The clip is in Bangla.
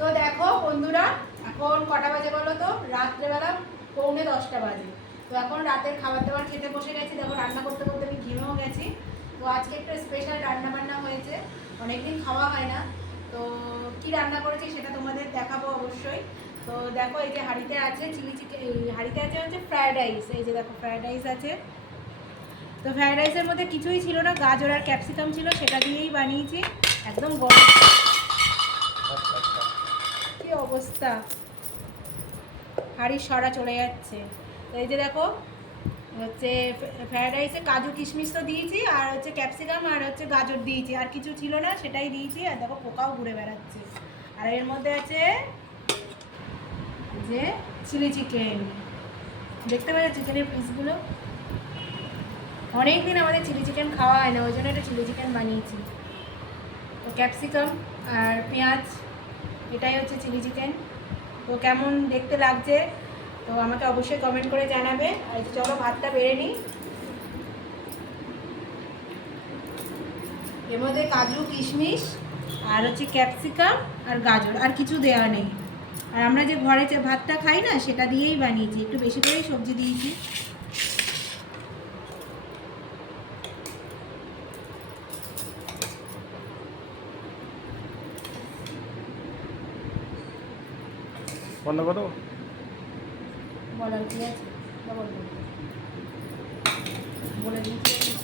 তো দেখো বন্ধুরা, এখন কটা বাজে বলো তো? রাত্রেবেলা 9:45 বাজে। তো এখন রাতের খাবার দাবার খেতে বসে গেছি। দেখো রান্না করতে করতে আমি ঘেমেও গেছি। তো আজকে একটা স্পেশাল রান্না বান্না হয়েছে, অনেকদিন খাওয়া হয় না। তো কি রান্না করেছি সেটা তোমাদের দেখাবো অবশ্যই। তো দেখো এই যে হাঁড়িতে আছে চিলি চিকেন, হাঁড়িতে আছে হচ্ছে ফ্রায়েড রাইস। এই যে দেখো ফ্রায়েড রাইস আছে। তো ফ্রায়েড রাইসের মধ্যে কিছুই ছিল না, গাজর আর ক্যাপসিকাম ছিল, সেটা দিয়েই বানিয়েছি। একদম গরম। কি অবস্থা, হাঁড়ির সরা চলে যাচ্ছে। তো এই যে দেখো হচ্ছে ফ্রায়েড রাইসে কাজু কিশমিশ তো দিয়েছি, আর হচ্ছে ক্যাপসিকাম আর হচ্ছে গাজর দিয়েছি, আর কিছু ছিল না সেটাই দিয়েছি। আর দেখো পোকাও ঘুরে বেড়াচ্ছে। আর এর মধ্যে আছে যে চিলি চিকেন, দেখতে পাচ্ছ চিকেনের পিসগুলো। অনেকদিন আমাদের চিলি চিকেন খাওয়া হয় না, ওই জন্য একটা চিলি চিকেন বানিয়েছি। তো ক্যাপসিকাম আর পেঁয়াজ, এটাই হচ্ছে চিলি চিকেন। তো কেমন দেখতে লাগছে তো আমাকে অবশ্যই কমেন্ট করে জানাবে। আর চলো ভাতটা বেড়ে নিই। এর মধ্যে কাজু কিশমিশ আর হচ্ছে ক্যাপসিকাম আর গাজর, আর কিছু দেওয়া নেই। আর আমরা যে ঘরে যে ভাতটা খাই না সেটা দিয়েই বানিয়েছি, একটু বেশি করেই সবজি দিয়েছি। বন্ধ করো। বলার কি আছে, বলে দিয়েছি।